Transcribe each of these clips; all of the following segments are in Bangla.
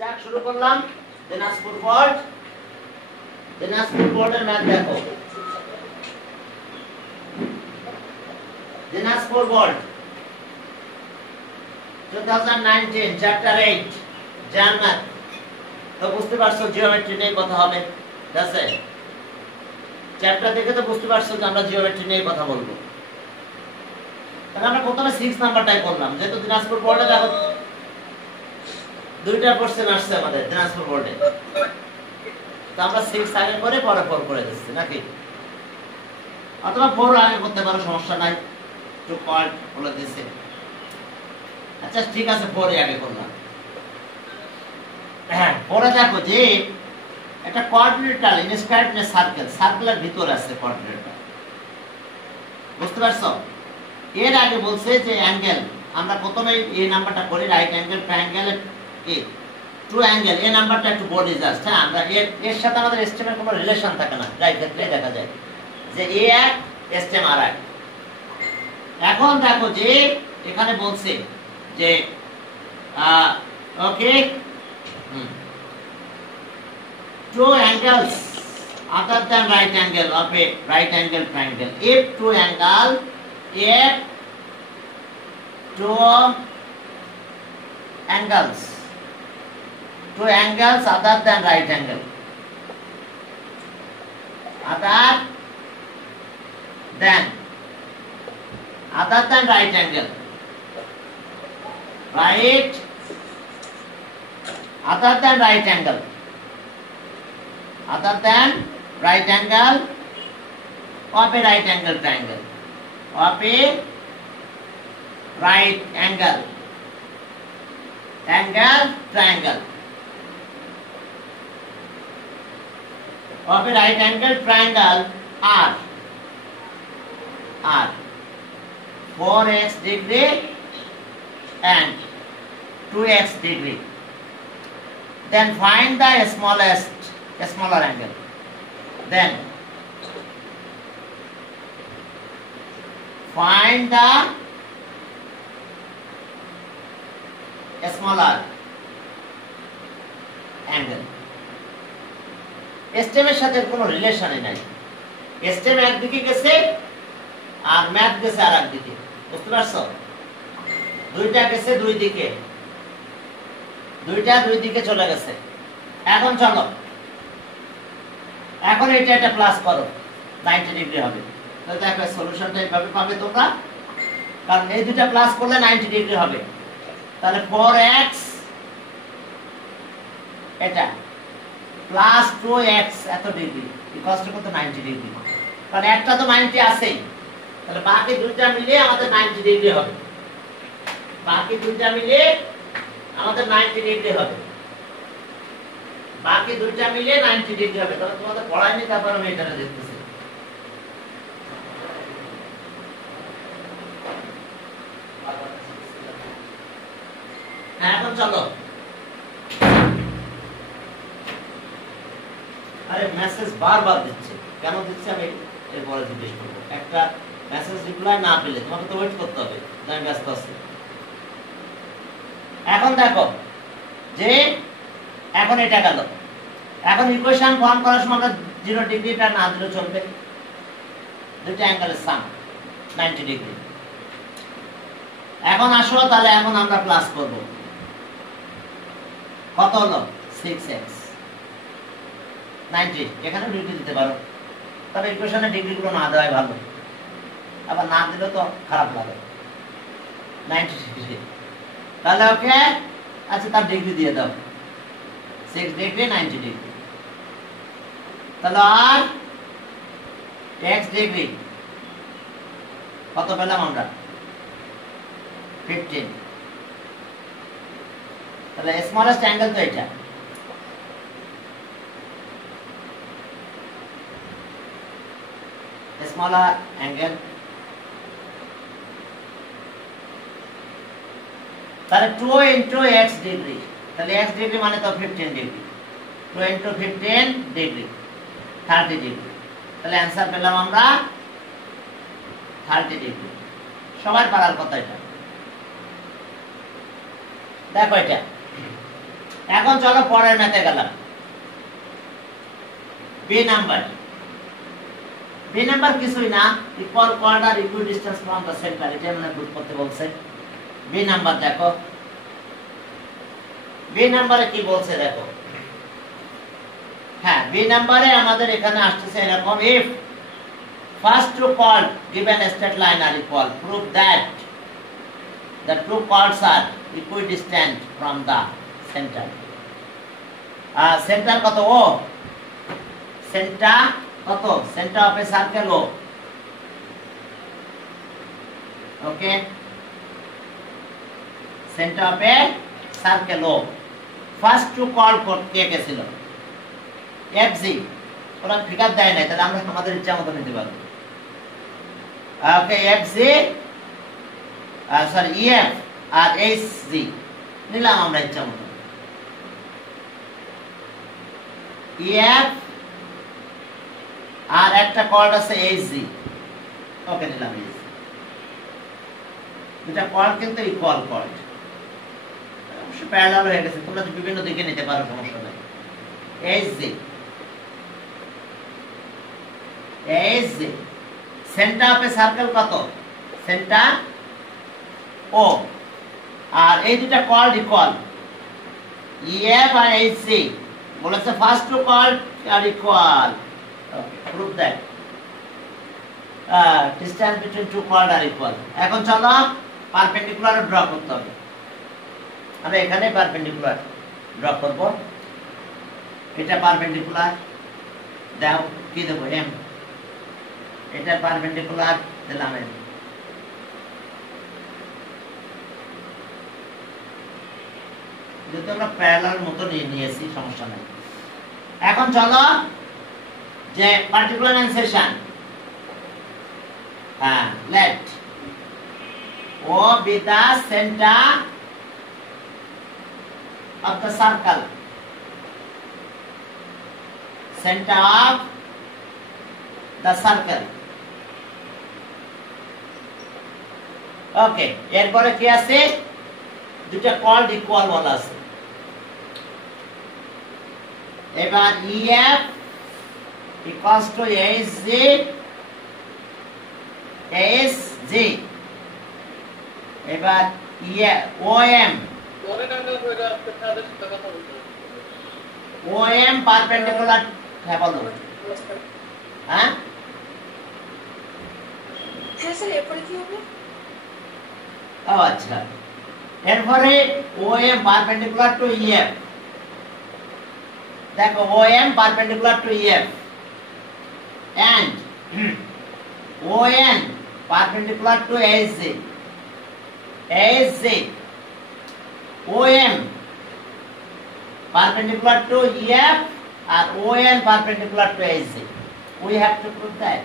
যাক শুরু করলাম দিনাজপুর বোর্ড। দিনাজপুর বোর্ডের ম্যাথ দেখো। Dinajpur board 2019 chapter 8 German. তো বুঝতে পারছো জিওমেট্রি নিয়ে কথা হবে, ঠিক আছে? চ্যাপ্টার দেখে তো বুঝতে পারছো যে আমরা জিওমেট্রি নিয়ে কথা বলবো। তাহলে আমরা প্রথমে 6 নাম্বারটাই করলাম, যেহেতু দিনাজপুর বোর্ডে দেখো দুইটা কোশ্চেন আসছে আমাদের দিনাজপুর বোর্ডে, তো আমরা 6 আগে করে পরে 4 করে দিচ্ছি নাকি, অথবা 4 আগে করতে পারো, সমস্যা নাই, একটু পয়েন্ট বলে দিয়েছে। আচ্ছা ঠিক আছে, 4 আগে করলাম। হ্যাঁ, পরে দেখো যে একটা কোঅর্ডিনেটাল ইনস্ক্রাইবড ইন এ সার্কেল, সার্কেলের ভিতরে আছে কোঅর্ডিনেটাল, বুঝতে পারছো? এর আগে বলছে যে অ্যাঙ্গেল, আমরা প্রথমে এই নাম্বারটা করি, right angle triangle A to angle, এই নাম্বারটা একটু বডি জাস্ট। হ্যাঁ, আমরা এর সাথে আমাদের এস্টিমের কোনো রিলেশন থাকে না, রাইট ক্ষেত্রে দেখা যায় যে এ এক এস্টিম আর এক। এখন দেখো যে এখানে বলছে যে ওকে two angles other than right angle of a right angle triangle, if two angles other than right angle, other than right angle, right, other than right angle, other than right angle of a right angle triangle, of a right angle triangle, of a right angle triangle R 4x degree and 2x degree, then find the smaller angle. Then find the smaller angle. এস্টেমের সাথে কোনো রিলেশনই নাই, এস্টেম একদিকে গেছে আর ম্যাথ গেছে আর একদিকে, বুঝতে পারছো? দুইটা গেছে দুই দিকে, দুই দিকে চলে গেছে। এখন চলো, এখন এটা একটা প্লাস করো, 90 ডিগ্রি হবে। তাহলে দেখো সলিউশনটা এইভাবে পাবে তোমরা, কারণ এই দুইটা প্লাস করলে 90 ডিগ্রি হবে। তাহলে 4x এটা প্লাস 2x এত ডিগ্রি ইকুয়াল টু কত? 90 ডিগ্রি। কারণ একটা তো 90 আছেই, তাহলে বাকি দুইটা মিলিয়ে আমাদের 90 ডিগ্রি হবে, বাকি দুইটা মিলিয়ে আমাদের 90 ডিগ্রি হবে, বাকি দুইটা মিলিয়ে 90 ডিগ্রি হবে। তাহলে তোমাদের পড়ায়নি, তারপর আমি এটা দেখতেছি। হ্যাঁ, এখন চলো। আরে মেসেজ বারবার দিচ্ছে, কেন দিচ্ছে আমি এরপরে জিজ্ঞেস করবো। একটা মেসেজ রিপ্লাই না পেলে তোমাকে তো ওয়েট করতে হবে, আমি ব্যস্ত আছি। এখন দেখো যে এখন এটা গেল, এখন ইকুয়েশন ফর্ম করার সময় আমরা 0 ডিগ্রিটা না দিলেও চলবে, দুইটা অ্যাঙ্গেলের সাম 90 ডিগ্রি। এখন আসো, তাহলে এখন আমরা প্লাস করব, কত হলো? 6x 90, এখানে ডিগ্রি দিতে পারো, তবে ইকুয়েশনে ডিগ্রিগুলো না দেওয়াই ভালো, আবার না দিলেও তো খারাপ লাগে। 90 ডিগ্রি, তাহলে ওকে। আচ্ছা, তার ডিগ্রি দিয়ে দাও, 6 ডিগ্রি 90 ডিগ্রি। তাহলে আর x ডিগ্রি কত পেলাম আমরা? 15। তাহলে স্মলেস্ট অ্যাঙ্গেল তো এটা, স্মলার অ্যাঙ্গেল। তাহলে 2 into x ডিগ্রি, তাহলে x ডিগ্রি মানে তো 15 ডিগ্রি, 2 into 15 ডিগ্রি 30 ডিগ্রি। তাহলে অ্যান্সার পেলাম আমরা 30 ডিগ্রি। সবাই পারার কথা এটা। দেখো এটা এখন চলো পরের ম্যাথে গেলাম। বি নাম্বার, বি নাম্বার কিছুই না, equal chord are equidistance from the centre, এটা মানে গ্রুপ করতে বলছে। বি নাম্বার দেখো, বি নাম্বারে কি বলছে দেখো। হ্যাঁ, বি নাম্বারে আমাদের এখানে আসছে এরকম, if first two chords given a straight line are equal, prove that the two chords are equidistant from the center. Center কত? O. Center কত? Center of a circle O. Okay. Center of a circle O. First two chord কে কে ছিল? FG. ওরা ফিগার দেয় না, তাহলে আমরা আমাদের ইচ্ছা মতো নিতে পারবো। ওকে, FG সরি EF আর HG নিলাম আমরা ইচ্ছা মতো। EF আর একটা কর্ড আছে HG, ওকে নিলাম HG। দুটা কর্ড কিন্তু ইকুয়াল কর্ড, অবশ্য প্যারালাল হয়ে গেছে, তোমরা বিভিন্ন দিকে নিতে পারো, সমস্যা নাই। HG HG centre of a circle কত? সেন্টার ও, আর এই দুটা কর্ড ইকুয়াল, EF আর HG বলেছে first two chord are equal. Okay, prove that distance between two chord are equal. এখন চলো পারপেন্ডিকুলার ড্র করতে হবে। আমরা এখানে পারপেন্ডিকুলার ড্র করব। এটা পারপেন্ডিকুলার দাও, কি দেবো? M। এটা পারপেন্ডিকুলার দিলাম M। যেহেতু আমরা প্যারালাল মতো নিয়েছি, সমস্যা নাই। এখন চলো যে পার্টিকুলার ইনসারশন, হ্যাঁ, let O be the center of the circle, center of the circle. ওকে, এরপরে কি আছে? দুটো কর্ড ইকুয়াল বলা আছে। এবার EF equals to HG, HG এবার OM পারপেন্ডিকুলার, হ্যাঁ বলো। হ্যাঁ স্যার, এরপরে কি হবে? ও আচ্ছা, এরপরে OM পারপেন্ডিকুলার টু EF। দেখো, OM perpendicular to EF and ON perpendicular to HG, HG OM perpendicular to EF and ON perpendicular to HG. We have to prove that.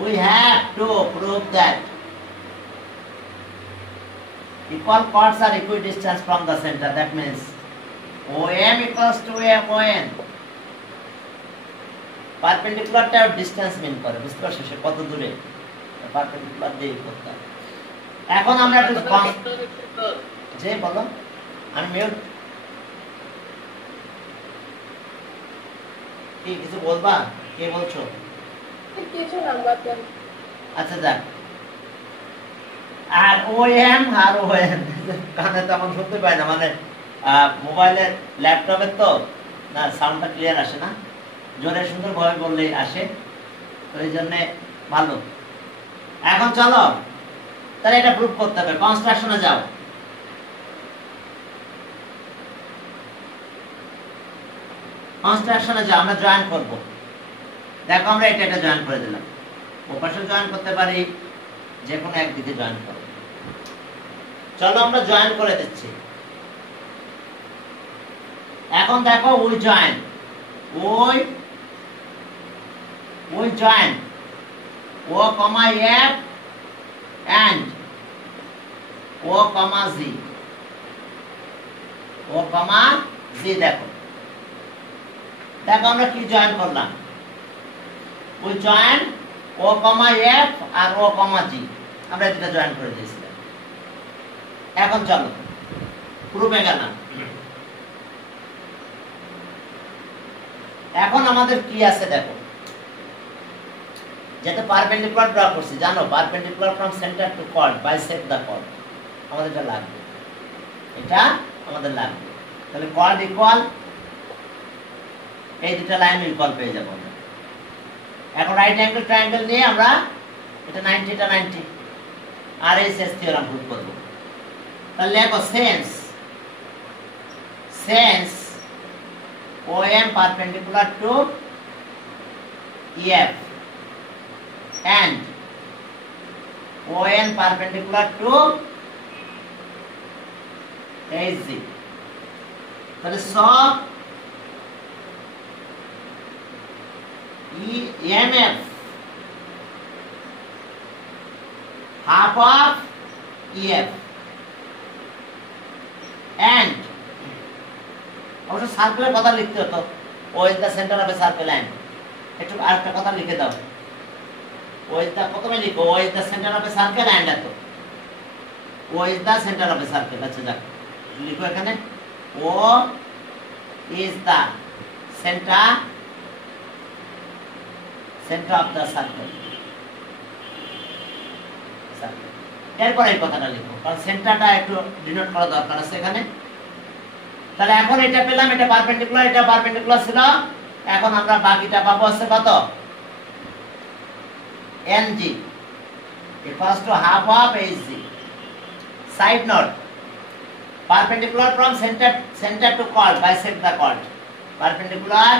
We have to prove that equal chords are equidistant from the center. That means OM equals to ON. পারপেন্ডিকুলারটা ডিসটেন্স মিন করে, বুঝতে পারছো? সে কত দূরে, পারপেন্ডিকুলার দিয়ে করতে হবে। এখন আমরা একটু যে বলো, আমি মিউট, কি কিছু বলবা? কে বলছো? কিছু না, বাদ। আচ্ছা যাক, আর OM আর ON কানে তো আমার শুনতে পাই না, মানে মোবাইলের ল্যাপটপের তো না সাউন্ডটা ক্লিয়ার আসে না, জোরে সুন্দর ভাবে বললেই আসে, তো এই জন্য ভালো। এখন চলো তাহলে এটা প্রুফ করতে হবে। কনস্ট্রাকশনে যাও, কনস্ট্রাকশনে যাও, আমরা জয়েন করব। দেখো, আমরা এটা জয়েন করে দিলাম, ওপাশে জয়েন করতে পারি, যে কোনো একদিকে জয়েন করব। চলো আমরা জয়েন করে দিচ্ছি। এখন দেখো, we join, we join O, F and O, Z. O, Z দেখো, দেখো আমরা কি জয়েন করলাম। we join O, F R O, G, আমরা এটা জয়েন করে দিয়েছিলাম। এখন চলো প্রুফে গেলাম। এখন আমাদের কি আছে দেখো, যেটা পারপেন্ডিকুলার ড্র করছি, জানো perpendicular from centre to chord bisect the chord, আমাদের এটা লাগবে, এটা আমাদের লাগবে। তাহলে কর্ড ইকুয়াল, এই দুটো লাইন ইকুয়াল পেয়ে যাবো আমরা। এখন রাইট অ্যাঙ্গেল ট্রায়াঙ্গেল নিয়ে আমরা এটা 90 এটা 90 আর এই সেন্স থিওরাম প্রুফ করব। তাহলে লেখো sense OM perpendicular to EF and ON perpendicular to HG. তাহলে সব EMF half of EF and অবশ্য সার্কেলের কথা লিখতে হতো, O is the centre of a circle and, একটু আরেকটা কথা লিখে দাও, ও ইজ দ্য, প্রথমে লিখো O is the centre of a circle and, এত O is the centre of a circle. আচ্ছা যাক, লিখো এখানে O is the centre of the circle. এরপরে এই কথাটা লিখো, কারণ সেন্টারটা একটু ডিনোট করা দরকার আছে এখানে। তাহলে এখন এটা পেলাম, এটা পারপেন্ডিকুলার, এটা পারপেন্ডিকুলার ছিল। এখন আমরা বাকিটা পাবো আছে কত, NG equals to half of HG. Side note, perpendicular from center to chord bisect the chord. Perpendicular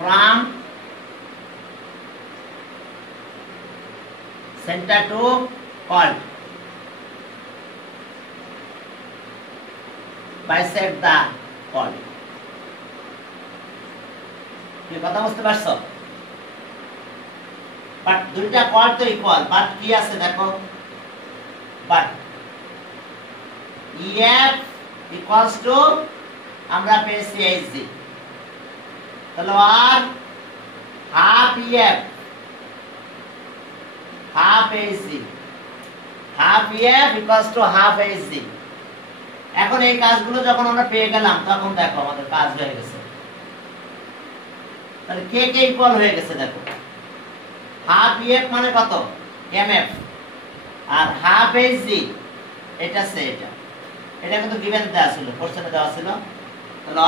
from center to chord bisect the chord. কি কথা বুঝতে পারছো? বাট দুইটা chord তো ইকুয়াল, বাট কি আছে দেখো, বাট EF equals to আমরা পেয়েছি HG, তাহলে আর half EF half HG, half EF equals to half HG। এখন এই কাজগুলো যখন আমরা পেয়ে গেলাম, তখন দেখো আমাদের কাজ হয়ে গেছে। তাহলে কে কে ইকুয়াল হয়ে গেছে দেখো, হাফ EF মানে কত MF, আর হাফ HG এটা সে এটা কিন্তু গিভেন দেওয়া ছিল, কোশ্চেনে দেওয়া ছিল। তাহলে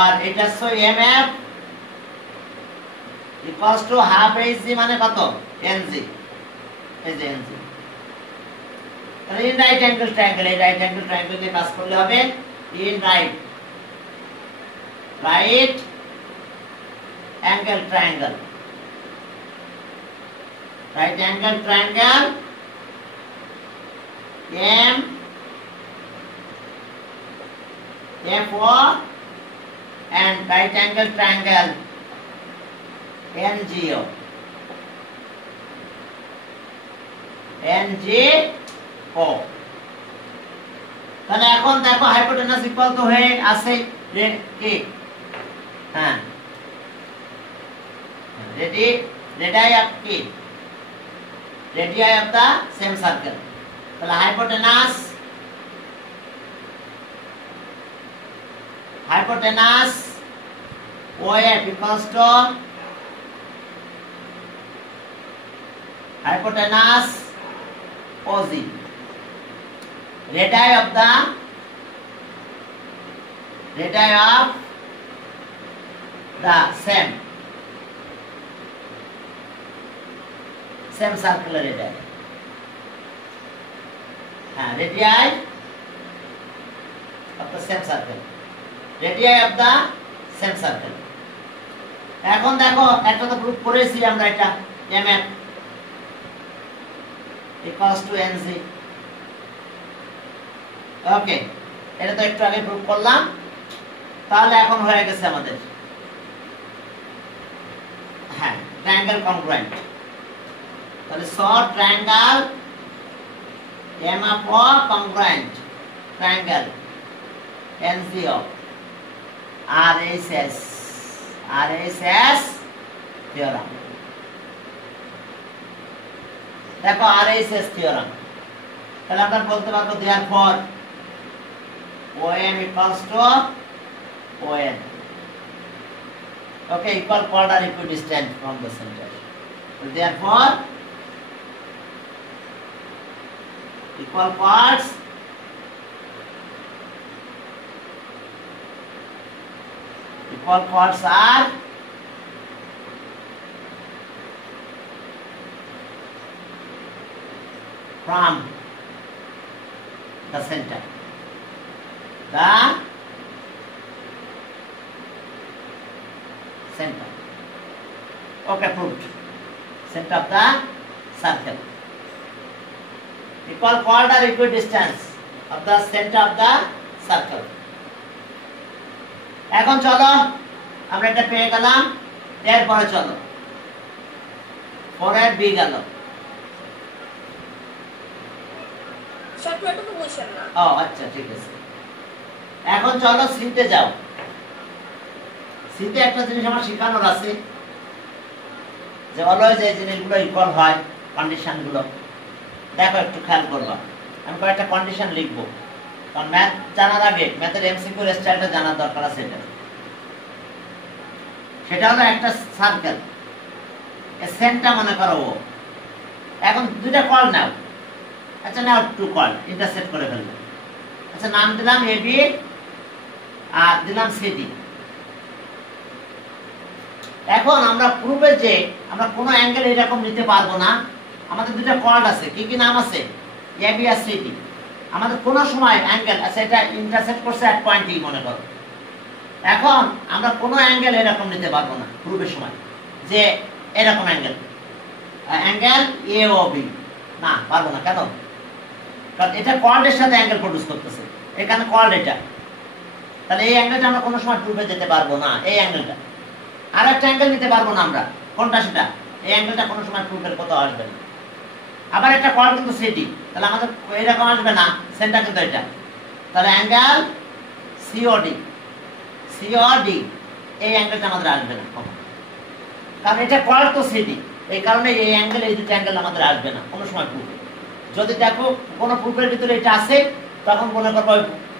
আর এটা so MF equals to half HG মানে কত NG, এই যে NG। তাহলে ইন রাইট অ্যাঙ্গেল ট্রায়াঙ্গেল, এই রাইট অ্যাঙ্গেল ট্রায়াঙ্গেল দিয়ে কাজ করলে হবে in right angle triangle, right angle triangle MFO and right angle triangle NGO, NGO। তাহলে এখন দেখো হাইপোটেনাস ইকুয়াল তো হয়ে আছে কি, হ্যাঁ রেডিয়াই অফ কি, radii of the same circle. তাহলে hypotenuse OF equals to hypotenuse OG, radii of the same circular radii, radii of the same circle, radii of the same circle। এখন দেখো একটা তো প্রুফ করেছি আমরা, এটা MF equals to NG, ওকে, এটা তো একটু আগে প্রুফ করলাম। তাহলে এখন হয়ে গেছে আমাদের, হ্যাঁ ট্রায়াঙ্গেল কনগ্রুয়েন্ট। তাহলে short triangle MFO congruent triangle NGO RHS theorem। দেখো আরএইচএস থিওরাম, তাহলে আমরা বলতে পারবো therefore OM equals to ON. Okay, equal chord are equidistant from the center. So therefore equal chords are from the center. The center. Okay, proved. Center of the circle. Equal chord or equidistance of the center of the circle. এখন চলো আমরা এটা পেয়ে গেলাম, এরপরে চলো 4 এর বি গেল। শর্টকাটে তো বলছেন না। ও আচ্ছা ঠিক আছে, এখন চলো সিতে যাও। সিতে একটা জিনিস আমার শেখানোর আছে, যে অলওয়েজ এই জিনিসগুলো ইকুয়াল হয় কন্ডিশনগুলো। দেখো একটু খেয়াল করলাম, আমি কয়েকটা কন্ডিশন লিখবো, কারণ ম্যাথ জানার আগে ম্যাথের এমসিকিউ স্টাইলটা জানার দরকার আছে। সেটা হলো একটা সার্কেল, এর সেন্টার মনে করো ও। এখন দুইটা কর্ড নাও, আচ্ছা নাও টু কর্ড ইন্টারসেক্ট করে ফেলবো। আচ্ছা নাম দিলাম এবি আর দিলাম সিডি। এখন আমরা প্রুফে যে আমরা কোনো অ্যাঙ্গেল এরকম নিতে পারবো না, আমাদের দুইটা কর্ড আছে, কি কি নাম আছে, এবি আর সিডি। আমাদের কোনো সময় অ্যাঙ্গেল আছে এটা ইন্টারসেক্ট করছে এক পয়েন্ট ই মনে করো। এখন আমরা কোনো অ্যাঙ্গেল এরকম নিতে পারবো না প্রুফের সময়, যে এরকম অ্যাঙ্গেল এ ও বি, না পারবো না। কেন? কারণ এটা কর্ডের সাথে অ্যাঙ্গেল প্রডিউস করতেছে, এখানে কর্ড এটা, তাহলে এই অ্যাঙ্গেলটা আমরা কোনো সময় প্রুফে যেতে পারবো না। এই অ্যাঙ্গেলটা আর একটা অ্যাঙ্গেল নিতে পারবো না আমরা, কোনটা সেটা, এই অ্যাঙ্গেলটা কোনো সময় প্রুফের কোথাও আসবে না। আবার একটা কর্ড কিন্তু সিডি, তাহলে আমাদের এরকম আসবে না, সেন্টার কিন্তু এটা, তাহলে অ্যাঙ্গেল সিওডি, এই অ্যাঙ্গেলটা আমাদের আসবে না, কারণ এটা কর্ড তো সিডি, এই কারণে এই অ্যাঙ্গেল, এই দুটো অ্যাঙ্গেল আমাদের আসবে না কোনো সময় প্রুফে। যদি দেখো কোনো প্রুফের ভিতরে এটা আছে, তখন মনে করবো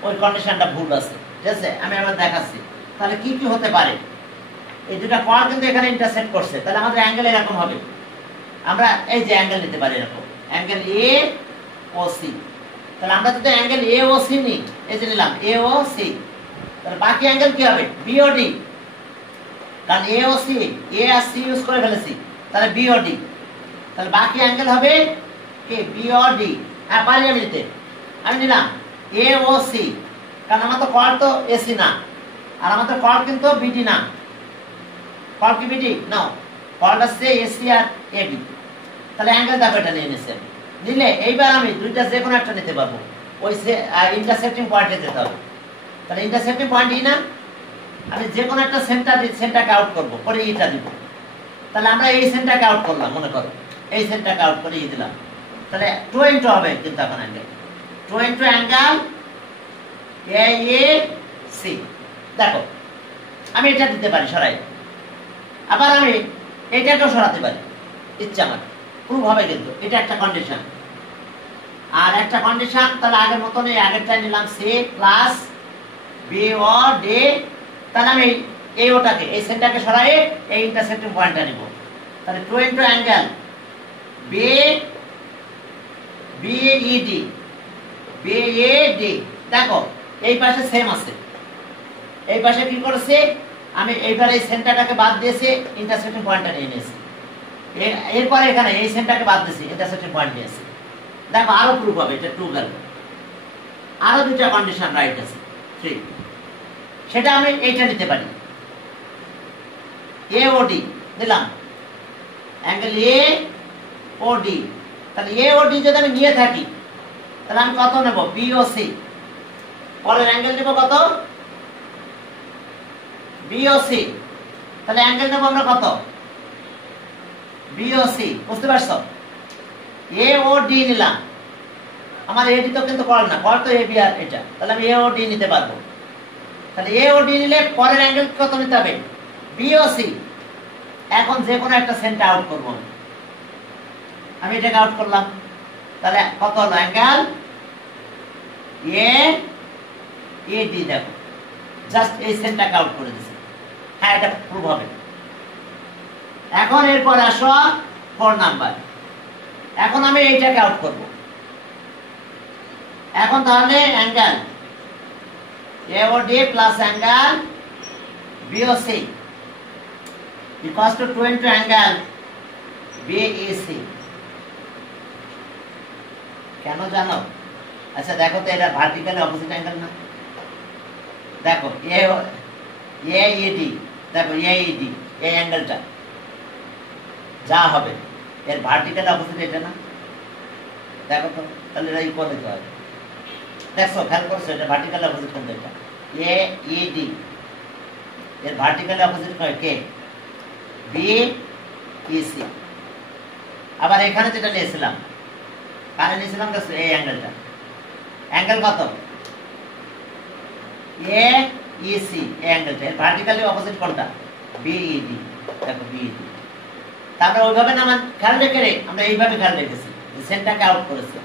ওই কন্ডিশনটা ভুল আছে। ঠিক আছে, আমি আবার দেখাচ্ছি। তাহলে কি কি হতে পারে, এই দুটো কর্ড কিন্তু এখানে ইন্টারসেক্ট করছে, তাহলে আমাদের অ্যাঙ্গেল এরকম হবে। আমরা এই যে অ্যাঙ্গেল নিতে পারি এরকম, অ্যাঙ্গেল এ ও সি। তাহলে আমরা যদি অ্যাঙ্গেল এ ও সি নিই, এই যে নিলাম এ ও সি, তাহলে বাকি অ্যাঙ্গেল কি হবে, বি ও ডি। কারণ এ ও সি, এ আর সি ইউজ করে ফেলেছি, তাহলে বি ও ডি। তাহলে বাকি অ্যাঙ্গেল হবে কি, বি ও ডি। হ্যাঁ পারি আমি নিতে, আমি নিলাম এ ও সি, কারণ আমার তো কর্ড তো এসি না, আর আমাদের কর্ড কিন্তু বিডি না। কর্ড কি বিডি? নাও, কর্ড আসছে এসি আর এবি। তাহলে অ্যাঙ্গেল দেখো এটা নিয়ে নিয়েছে, নিলে এইবার আমি দুইটা যে কোনো একটা নিতে পারবো, ওই ইন্টারসেক্টিং পয়েন্টে যেতে হবে। তাহলে ইন্টারসেক্টিং পয়েন্ট ই না, আমি যে কোনো একটা সেন্টারকে আউট করবো, করে ইটা দিব। তাহলে আমরা এই সেন্টারকে আউট করলাম, মনে করো এই সেন্টারকে আউট করে ই দিলাম, তাহলে 2 ইন্টু হবে কিন্তু এখন angle, 2 into angle A A C. দেখো আমি এটা দিতে পারি সরাই, আবার আমি এটাকেও সরাতে পারি, ইচ্ছা আমার প্রুভ হবে কিন্তু। এটা একটা কন্ডিশন, আর একটা কন্ডিশন, তাহলে আগের মতন এই আগেরটা নিলাম সি প্লাস বি ও ডি। তাহলে আমি এই ওটাকে, এই সেন্টারকে সরাই এই ইন্টারসেক্টিং পয়েন্টটা নিব। তাহলে 2 into angle B B E D, B A D. দেখো এই পাশে সেম আছে, এই পাশে কি করেছে, আমি এইবার এই সেন্টারটাকে বাদ দিয়েছি, ইন্টারসেক্টিং পয়েন্টটা নিয়ে নিয়েছি। এরপরে এখানে এই সেন্টারকে বাদ দিয়েছি, ইন্টারসেক্টিং পয়েন্ট নিয়েছি। দেখো আরো প্রুফ হবে, এটা 2 গেল, আরো দুইটা কন্ডিশন রাইট আছে 3। সেটা আমি এইটা নিতে পারি, এ ও ডি দিলাম, অ্যাঙ্গেল এ ও ডি। তাহলে এ ও ডি যদি আমি নিয়ে থাকি, তাহলে আমি কত নেব, বি ও সি। পরের অ্যাঙ্গেল নেব কত, বি ও সি। তাহলে অ্যাঙ্গেল নেব আমরা কত, বি ও সি। বুঝতে পারছো, এ ও ডি নিলাম, আমার এডি তো কিন্তু কর না, কর তো এ বি আর এটা, তাহলে আমি এ ও ডি নিতে পারবো। তাহলে এ ও ডি নিলে পরের অ্যাঙ্গেল কত নিতে হবে, বি ও সি। এখন যে কোনো একটা সেন্টার আউট করবো আমি, আমি এটাকে আউট করলাম, তাহলে কত হলো অ্যাঙ্গেল এ ডি। দেখো জাস্ট এই সেন্টারকে আউট করে দিয়েছে। হ্যাঁ, এটা প্রুভ হবে। এখন এরপর আসো 4 নাম্বার। এখন আমি এইটাকে আউট করব। এখন তাহলে angle AOD plus angle BOC equals to 2 into angle BEC. কেন জানো? আচ্ছা দেখো তো, এটা ভার্টিক্যালি অপোজিট অ্যাঙ্গেল না? দেখো এডি, দেখো এডি এই অ্যাঙ্গেলটা যা হবে এর ভার্টিক্যাল অপোজিট এটা না? দেখো তো, তাহলে এটা ইকুয়াল হতে হবে। দেখছো, খেয়াল করছো এটা ভার্টিক্যাল অপোজিট কোনটা? এটা এডি এর ভার্টিক্যাল অপোজিট কয় কে? বিইসি। আবার এখানে যেটা নিয়েছিলাম, কারে নিয়েছিলাম? দেখছো এই অ্যাঙ্গেলটা, অ্যাঙ্গেল কত? এইসি এই অ্যাঙ্গেলটা এর ভার্টিক্যালি অপোজিট কোনটা? বিইডি। দেখো বিইডি। তারপরে ওইভাবে না খেয়াল রেখে আমরা এইভাবে খেয়াল রেখেছি, সেন্টারকে আউট করেছি,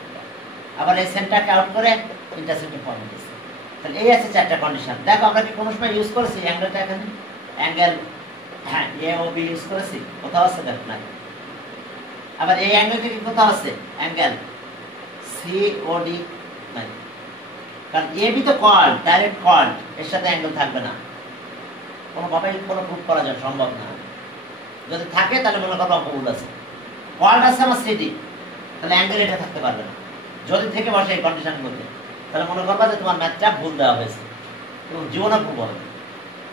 আবার এই সেন্টারকে আউট করে ইন্টারসেক্টিং পয়েন্ট দিয়েছি। তাহলে এই আছে 4টা কন্ডিশন। দেখো আমরা কি কোনো সময় ইউজ করেছি অ্যাঙ্গেলটা? এখানে অ্যাঙ্গেল, হ্যাঁ এ ও বি ইউজ করেছি? কোথাও আছে? দেখো না। আবার এই অ্যাঙ্গেলটা কি কোথাও আছে? অ্যাঙ্গেল সি ও ডি নাই, কারণ এ বি তো কর্ড, ডাইরেক্ট কর্ড, এর সাথে অ্যাঙ্গেল থাকবে না, কোনোভাবেই কোনো প্রুফ করা যায় সম্ভব না। যদি থাকে তাহলে মনে করো অপভুল আছে। কর্ড আছে আমার সিডি, তাহলে অ্যাঙ্গেল এটা থাকতে পারবে না। যদি থেকে বসে এই কন্ডিশন মধ্যে, তাহলে মনে করবা যে তোমার ম্যাথটা ভুল দেওয়া হয়েছে এবং জীবনে প্রুফ হবে।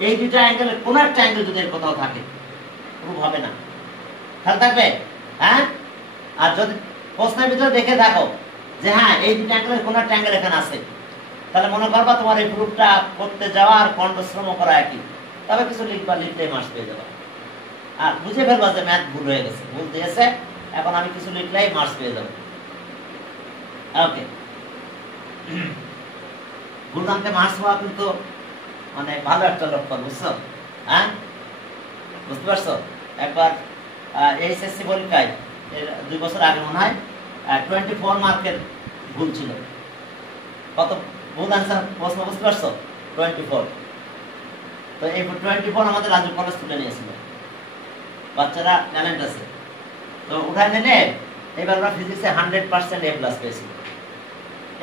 এই দুইটা অ্যাঙ্গেলের কোনো একটা অ্যাঙ্গেল যদি এর কোথাও থাকে, প্রুফ হবে না। খেয়াল থাকবে? হ্যাঁ। আর যদি প্রশ্নের ভিতরে দেখে থাকো যে হ্যাঁ এই দুইটা অ্যাঙ্গেলের কোনো একটা অ্যাঙ্গেল এখানে আছে, তাহলে মনে করবা তোমার এই প্রুফটা করতে যাওয়া আর কণ্ঠশ্রম করা একই। তবে কিছু লিখবা, লিখলেই মার্কস পেয়ে যাবা। আর বুঝে ফেলবা যে ম্যাথ ভুল হয়ে গেছে, ভুল দিয়েছে, এখন আমি কিছু লিখলেই মার্কস পেয়ে যাবো। ওকে, ভুল নামতে মার্কস পাওয়া কিন্তু মানে ভালো একটা লক্ষণ, বুঝছো? হ্যাঁ, বুঝতে পারছো? একবার এইচএসসি পরীক্ষায় 2 বছর আগে মনে হয় 24 মার্কের ভুল ছিল। কত ভুল আনসার প্রশ্ন, বুঝতে পারছো? 24। তো এই 24 আমাদের রাজু কলেজ তুলে নিয়েছিল। বাচ্চারা ট্যালেন্ট আছে, তো উঠায় নিলে এবার আমরা ফিজিক্সে 100% A+ পেয়েছি।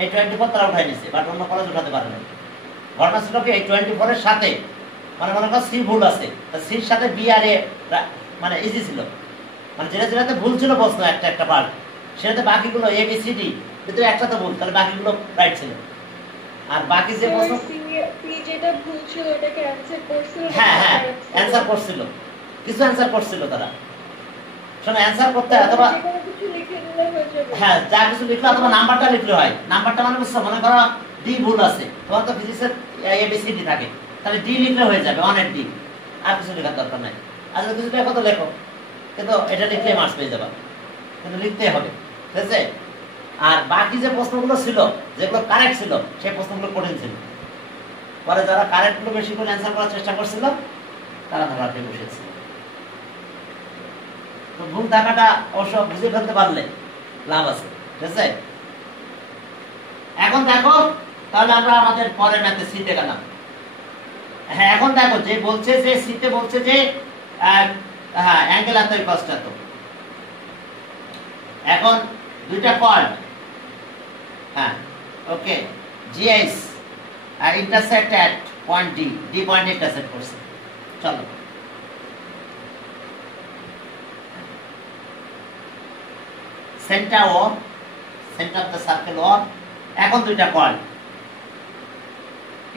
এই 24 তারা উঠাই নিয়েছে, বাট অন্য কলেজ উঠাতে পারে না। ঘটনা ছিল কি, এই 24 এর সাথে মানে মনে করো সি ভুল আছে, সির সাথে বি আর এ মানে ইজি ছিল, মানে যেটাতে ভুল ছিল প্রশ্ন একটা পার্ট, সেটাতে বাকিগুলো এ বি সি ডি ভিতরে একটা তো ভুল, তাহলে বাকিগুলো রাইট ছিল। আর বাকি যে প্রশ্ন যেটা ভুল ছিল এটাকে অ্যানসার করছিল। হ্যাঁ হ্যাঁ, অ্যানসার করছিল, কিছু অ্যানসার করছিল তারা। শোনো, অ্যানসার করতে অথবা কিছু লিখে দিলে হয়ে যাবে। হ্যাঁ, যা কিছু লিখলে অথবা নাম্বারটা লিখলে হয়। নাম্বারটা মানে বুঝছো, মনে করো ডি ভুল আছে, তোমার তো ফিজিক্সের এ বি সি ডি থাকে, তাহলে ডি লিখলে হয়ে যাবে, 1 এর ডি, আর কিছু লেখার দরকার নাই। আর যদি কিছু লেখো তো লেখো, কিন্তু এটা লিখলে মার্কস পেয়ে যাবে, কিন্তু লিখতে হবে, ঠিক আছে? আর বাকি যে প্রশ্নগুলো ছিল, যেগুলো কারেক্ট ছিল, সেই প্রশ্নগুলো কঠিন ছিল। পরে যারা কারেক্ট গুলো বেশি করে অ্যান্সার করার চেষ্টা করছিল, তারা ধরাতে বসেছিল। তো ভুল থাকাটা অবশ্য বুঝে ফেলতে পারলে লাভ আছে, ঠিক আছে? এখন দেখো, তাহলে আমরা আমাদের পরের ম্যাথে সিতে গেলাম। হ্যাঁ, এখন দেখো যে বলছে যে সিতে বলছে যে হ্যাঁ অ্যাঙ্গেল এত কষ্ট এত। এখন দুইটা কর্ড, হ্যাঁ ওকে, জিএস আর intersect at point D, D পয়েন্টে ইন্টারসেক্ট করছে। চলো, centre O centre of the circle O. এখন দুইটা কর্ড,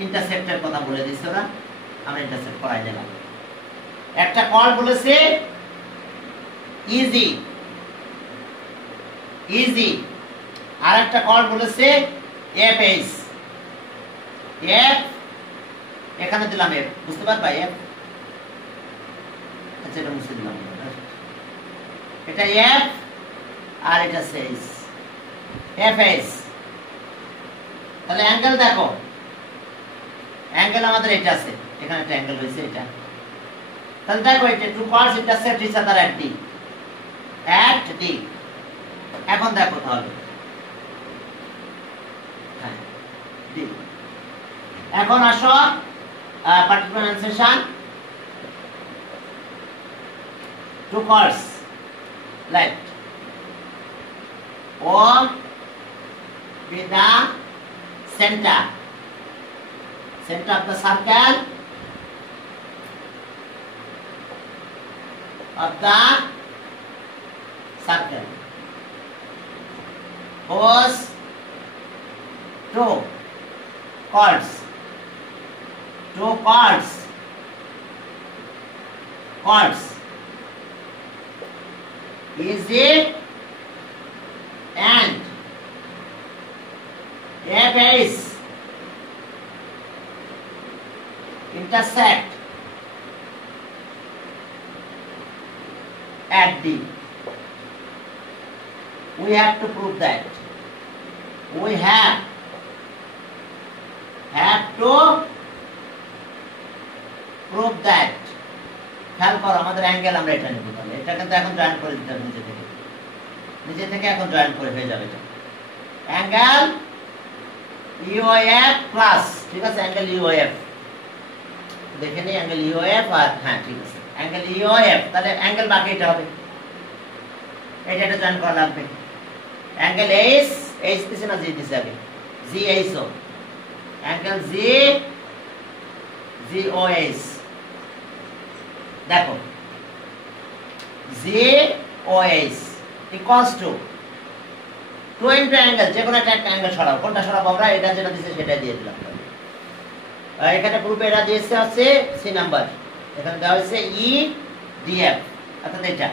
ইন্টারসেক্টের কথা বলে দিছে ওরা, আমরা ইন্টারসেক্ট করাই দিলাম। একটা কর্ড বলেছে ইজি, ইজি, আর একটা কর্ড বলেছে এফ এইচ। এফ এখানে দিলাম এফ, বুঝতে পারবা? এফ, আচ্ছা এটা মুছে দিলাম, এটা এফ আর এটা সেইস এফ এইচ। তাহলে অ্যাঙ্গেল দেখো, অ্যাঙ্গেল আমাদের এটা আছে, এখানে একটা অ্যাঙ্গেল হয়েছে এটা। তাহলে দেখো এটা two chords intersect each other at D, at D. এখন দেখো তাহলে, হ্যাঁ ডি। এখন আসো পার্টিকুলার অ্যানসেশন two chords left O be the center of the circle goes to chords is it and a base intersect at D. We have to prove that. We have to prove that. খেয়াল করো আমাদের অ্যাঙ্গেল আমরা এটা নেব, তাহলে এটা কিন্তু এখন জয়েন করে দিতে হবে নিজে থেকে এখন জয়েন করে হয়ে যাবে এটা অ্যাঙ্গেল ইউএফ প্লাস, ঠিক আছে, অ্যাঙ্গেল ইউএফ দেখে নিই, অ্যাঙ্গেল ইউএফ আর হ্যাঁ ঠিক আছে অ্যাঙ্গেল ইউএফ, তাহলে অ্যাঙ্গেল বাকি এটা হবে, এটা জয়েন করা লাগবে। অ্যাঙ্গেল এইচ দিছে না জি দিছে আগে, জি এইচ ও, অ্যাঙ্গেল জি ও এইচ, দেখো ZOH equals to 2 into angle, যে কোনো একটা অ্যাঙ্গেল সরাও, কোনটা সরাবো আমরা, এটা যেটা দিয়েছে সেটা দিয়ে দিলাম। এখানে গ্রুপে এটা দিয়েছে আছে সি নাম্বার, এখানে দেওয়া হয়েছে EDF, অর্থাৎ এটা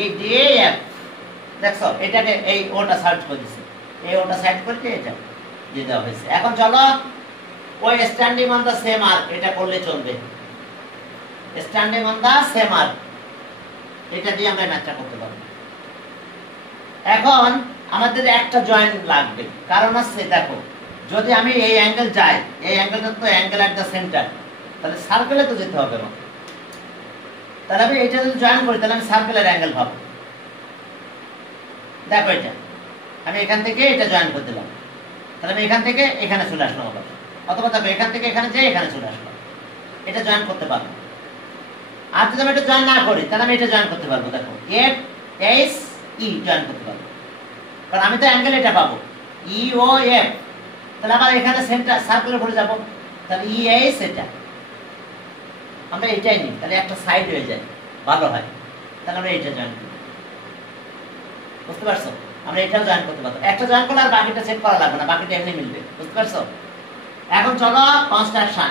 EDF, দেখছো এটাকে এই ওটা সার্চ করে দিয়েছে, এই ওটা সার্চ করতে এটা দিয়ে দেওয়া হয়েছে। এখন চলো ওই standing on the same arc এটা করলে চলবে, standing on the same arc এটা দিয়ে আমরা ম্যাচটা করতে পারবো। এখন আমাদের একটা জয়েন্ট লাগবে, কারণ আছে দেখো যদি আমি এই অ্যাঙ্গেল যাই, এই অ্যাঙ্গেলটা তো অ্যাঙ্গেল এট দা সেন্টার, তাহলে সার্কেলে তো যেতে হবে আমাকে, তাহলে আমি এটা যদি জয়েন করি তাহলে আমি সার্কেলের অ্যাঙ্গেল পাবো। দেখো এটা আমি এখান থেকে এটা জয়েন করে দিলাম, তাহলে আমি এখান থেকে এখানে চলে আসলাম আবার, অথবা দেখো এখান থেকে এখানে যেয়ে এখানে চলে আসলাম, এটা জয়েন করতে পারবো। আর যদি আমি এটা জয়েন না করি তাহলে আমি এটা জয়েন করতে পারবো, দেখো এফ এইচ ই জয়েন করতে পারবো, কারণ আমি তো অ্যাঙ্গেল এটা পাবো ই ও এফ, তাহলে আবার এখানে সেন্টার সার্কেলে ভরে যাবো, তাহলে ই এইচ এটা আমরা এটাই নিই, তাহলে একটা সাইড হয়ে যায় ভালো হয়, তাহলে আমরা এটা জয়েন করি, বুঝতে পারছো, আমরা এটাও জয়েন করতে পারবো, একটা জয়েন করলে আর বাকিটা চেক করা লাগবে না, বাকিটা এমনি মিলবে, বুঝতে পারছো। এখন চলো কনস্ট্রাকশন,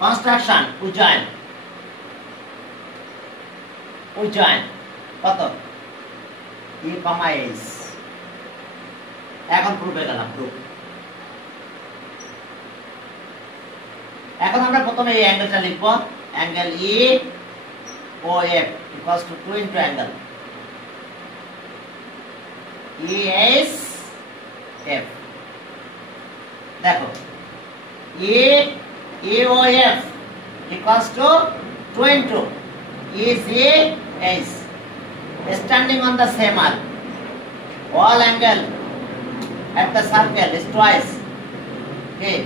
কনস্ট্রাকশন উজ্জয়ন কত ই কমা এইচ, এখন প্রুফে গেলাম, প্রুফ। এখন আমরা প্রথমে এই অ্যাঙ্গেলটা লিখবো, angle E O F equals to 2 into angle E H F, দেখো EOF equals to 2 into ECH, standing on the same arc, all angle at the circle is twice, okay,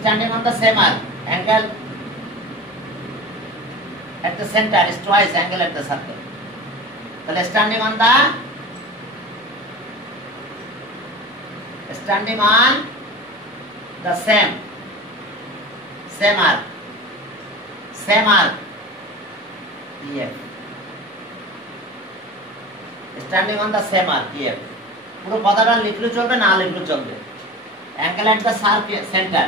standing on the same arc, angle at the center is twice angle at the circle, so standing on the same arc EF, standing on the same arc EF, পুরো কথাটা লিখলে চলবে না লিখলে চলবে, angle at the circle center,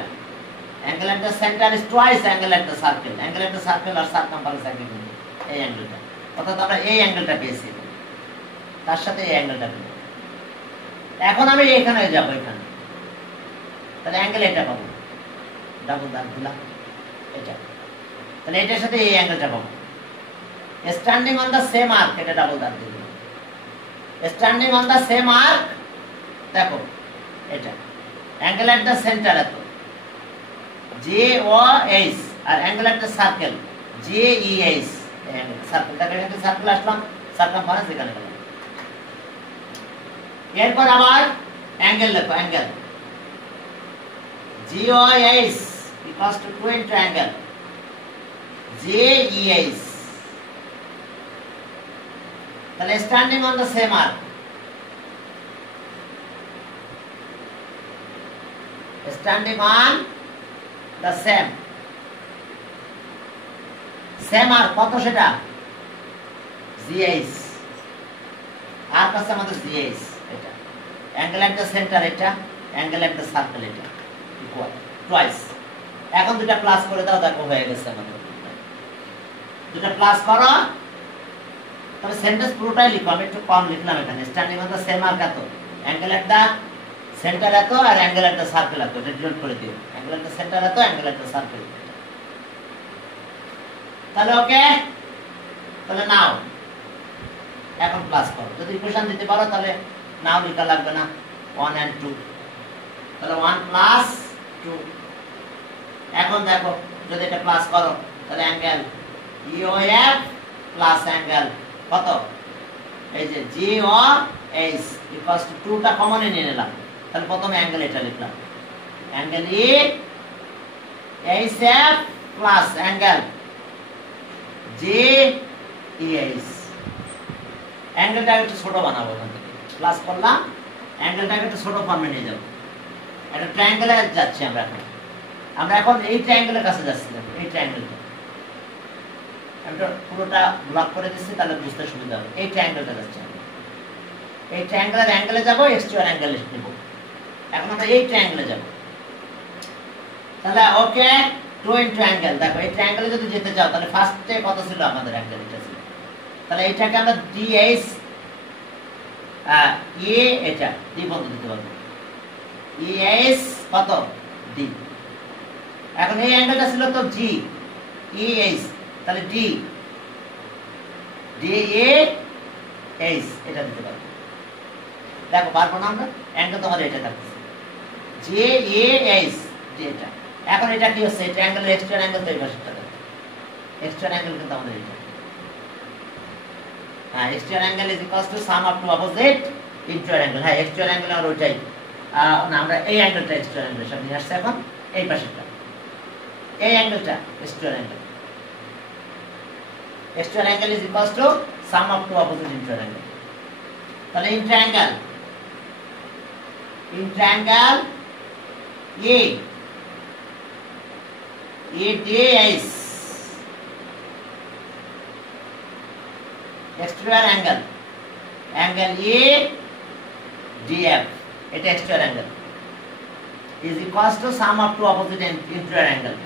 angle at the center is twice angle at the circle, angle at the circle or circumference angle, এই অ্যাঙ্গেলটা, অর্থাৎ আমরা এই অ্যাঙ্গেলটা পেয়েছি, তার সাথে এই অ্যাঙ্গেলটা পেয়েছি। এখন আমি এখানে যাব, এখানে তাহলে অ্যাঙ্গেল এটা পাবো, ডাবল দাগ দিলাম এটা, তাহলে এটার সাথে এই অ্যাঙ্গেলটা পাবো, standing on the same arc, এটা ডাবল দাগ দিলাম, standing on the same arc, দেখো এটা অ্যাঙ্গেল এট দা সেন্টার এত জে ও এইচ, আর angle at the circle J E H সার্কেলটাকে এখানে সার্কেল আসলাম, সার্কামফারেন্স এখানে গেলাম। এরপর আবার অ্যাঙ্গেল লেখো, angle GOH equals to 2 into angle JEH, তাহলে standing on the same arc, standing on the same arc কত সেটা GH, arc আছে আমাদের GH, এটা অ্যাঙ্গেল এট দ্য সেন্টার, এটা অ্যাঙ্গেল এট দ্য সার্কেল, এটা ইকুয়াল টুয়াইস। এখন দুটা প্লাস করে দাও, দেখো হয়ে গেছে আমাদের। দুটা প্লাস করো, তবে সেন্টেন্স পুরোটাই লিখো, আমি একটু কম লিখলাম এখানে। Standing on the same arc এত, অ্যাঙ্গেল এট দ্য সেন্টার এত, আর অ্যাঙ্গেল এট দ্য সার্কেল এত, এটা ডিনোট করে দিও। অ্যাঙ্গেল এট দ্য সেন্টার এত, অ্যাঙ্গেল এট দ্য সার্কেল। তাহলে ওকে, তাহলে নাও এখন প্লাস করো। যদি ইকুয়েশন দিতে পারো তাহলে নাও লেখা লাগবে না, 1 and 2, তাহলে 1 plus 2। এখন দেখো যদি এটা প্লাস করো তাহলে অ্যাঙ্গেল EOF প্লাস অ্যাঙ্গেল কত, এই যে GOH ইকুয়ালস টু 2টা কমন নিয়ে নিলাম। তাহলে প্রথমে অ্যাঙ্গেল এটা লিখলাম, angle EHF plus angle JEH। অ্যাঙ্গেলটা একটু ছোট বানাবো, এখান থেকে প্লাস করলাম, অ্যাঙ্গেলটাকে একটু ছোট ফর্মে নিয়ে যাবো। একটা ট্রায়াঙ্গেলে যাচ্ছি আমরা এখন এই ট্রায়াঙ্গেলের কাছে যাচ্ছিলাম, এই ট্রায়াঙ্গেলটা আমি পুরোটা ব্লক করে দিচ্ছি, তাহলে বুঝতে সুবিধা হবে। এই ট্রায়াঙ্গেলটা যাচ্ছি আমরা, এই ট্রায়াঙ্গেলের অ্যাঙ্গেলে যাবো, এক্সট্রিয়ার অ্যাঙ্গেল নেব। এখন আমরা এই ট্রায়াঙ্গেলে যাব, তাহলে ওকে 2 into অ্যাঙ্গেল। দেখো এই ট্রায়াঙ্গেলে যদি যেতে চাও তাহলে ফার্স্টে কত ছিল আমাদের অ্যাঙ্গেল, এটা ছিল। তাহলে এটাকে আমরা DH এ এটা ডি বন্ধ দিতে পারবো, EH কত D। এখন এই অ্যাঙ্গেলটা ছিল তো G EH, তাহলে D DAH এটা দিতে পারবো। দেখো পারবো না আমরা, অ্যাঙ্গেল তোমার এটা থাকছে JAH যেটা। এখন এটা কি হচ্ছে, এটা অ্যাঙ্গেলের এক্সট্রা অ্যাঙ্গেল তো এই পাশেরটা দেখো, এক্সট্রা অ্যাঙ্গেল কিন্তু আমাদের এটা। হ্যাঁ, extra angle is equals to sum of two opposite inter angle. হ্যাঁ, এক্সট্রা অ্যাঙ্গেল আর ওইটাই না, আমরা এই অ্যাঙ্গেলটা এক্সট্রা অ্যাঙ্গেল সব নিয়ে আসছে। এখন এই পাশেরটা, এই অ্যাঙ্গেলটা extra angle, extra angle is equals to sum of two opposite inter angle. তাহলে inter angle ADS exterior angle ADF, এটা exterior angle is equals to sum of two opposite interior angle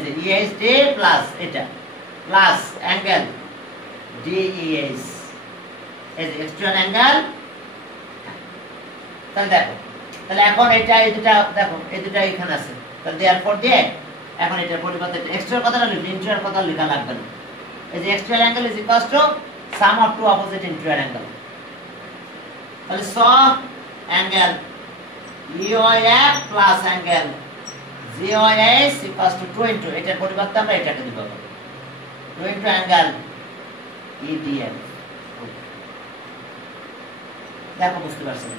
EHD plus এটা plus angle DES is exterior angle। তাহলে দেখো, তাহলে এখন এটা এই দুটা দেখো, এই দুটা এখানে আছে, তাহলে therefore দিয়ে এখন এটার পরিবর্তে এক্সট্রিয়ার কথাটা লিখি, ইন্টেরিয়র কথা লেখা লাগবে না। এই যে exterior angle is equals to sum of two opposite interior angle. তাহলে স angle EOF plus angle GOH equals to 2 into এটার পরিবর্তে আমরা এটাকে দিব 2 ইনটু অ্যাঙ্গেল EDF। দেখো বুঝতে পারছেন,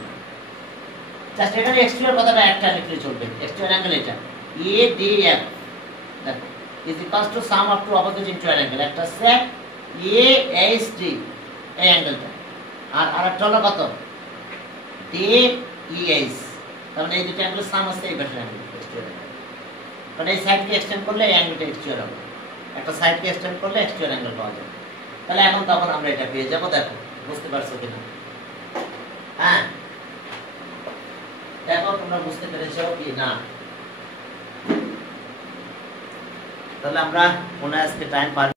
জাস্ট এখানে এক্সটেরিয়র কথাটা একটা লিখলে চলবে। এক্সটেরিয়র অ্যাঙ্গেল এটা EDF দেখো is equals to sum of two opposite interior angle, একটা হচ্ছে AHD এই অ্যাঙ্গেলটা, আর আরেকটা হলো কত DEH। তাহলে এই দুটো অ্যাঙ্গেলের সাম হচ্ছে এই পাশের অ্যাঙ্গেল এক্সটেরিয়র অ্যাঙ্গেল। কারণ এই সাইডকে এক্সটেন্ড করলে এই অ্যাঙ্গেলটা এক্সটেরিয়র হবে, একটা সাইডকে এক্সটেন্ড করলে এক্সটেরিয়র অ্যাঙ্গেল পাওয়া যাবে। তাহলে এখন তখন আমরা এটা পেয়ে যাব। দেখো বুঝতে পারছো কিনা? হ্যাঁ, দেখো তোমরা বুঝতে পেরেছো কি না? তাহলে আমরা মনে আজকে টাইম পার